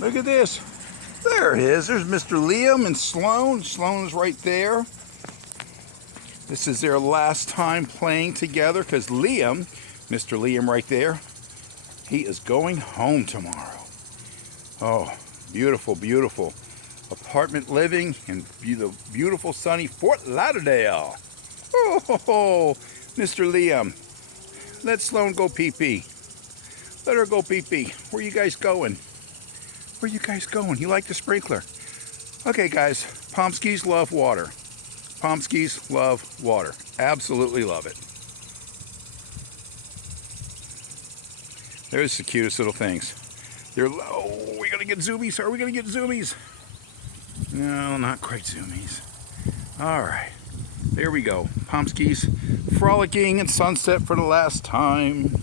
Look at this. There it is. There's Mr. Liam and Sloan. Sloan is right there. This is their last time playing together because Liam, Mr. Liam right there, he is going home tomorrow. Oh, beautiful, beautiful apartment living in the beautiful sunny Fort Lauderdale. Oh, Mr. Liam, let Sloan go pee-pee. Let her go pee-pee. Where you guys going? Where you guys going? You like the sprinkler? Okay, guys, Pomskys love water. Pomskys love water. Absolutely love it. There's the cutest little things. Oh, we gonna get zoomies. Are we gonna get zoomies? No, not quite zoomies. All right, there we go. Pomskys frolicking in sunset for the last time.